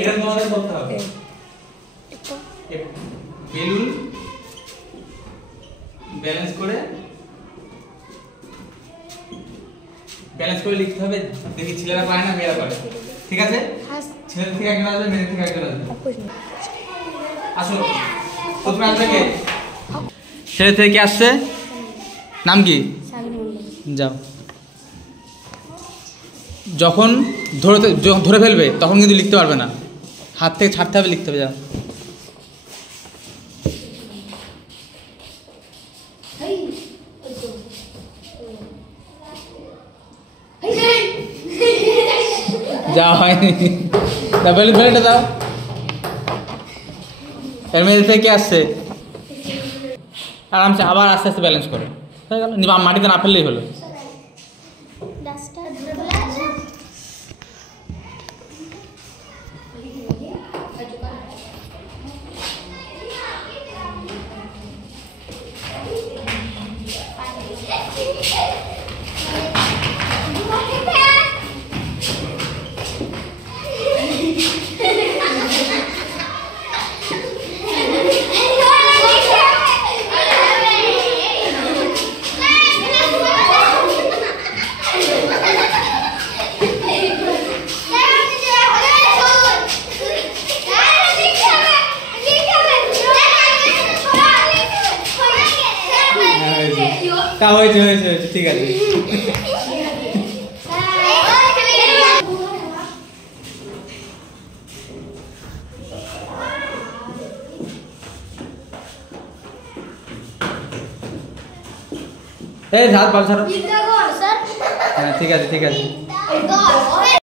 এটা তোমাদের করতে হবে। বেলুন ব্যালেন্স করে লিখতে হবে। দেখি ছেলেরা পারে না মেয়েরা পারে, ঠিক আছে? ছেলে থেকে একজন আসবে, মেয়ে থেকে একজন আসবে। আসো প্রথমে আসবে কে? ছেলে থেকে কে আসছে? নাম কি? যাও। যখন ধরে ফেলবে তখন কিন্তু লিখতে পারবে না, হাত থেকে ছাড়তে হবে, লিখতে হবে। যাও। যাও হয়নি, বেলুন ফেলেটা দাও। এর মেয়েদের থেকে কে আসছে? আরামসে আবার আস্তে আস্তে ব্যালেন্স করো, হয়ে গেল। মাটিতে না ফেললেই হলো। হয়েছে, ঠিক আছে। এই হাত বাল ছাড়ো। হ্যাঁ ঠিক আছে।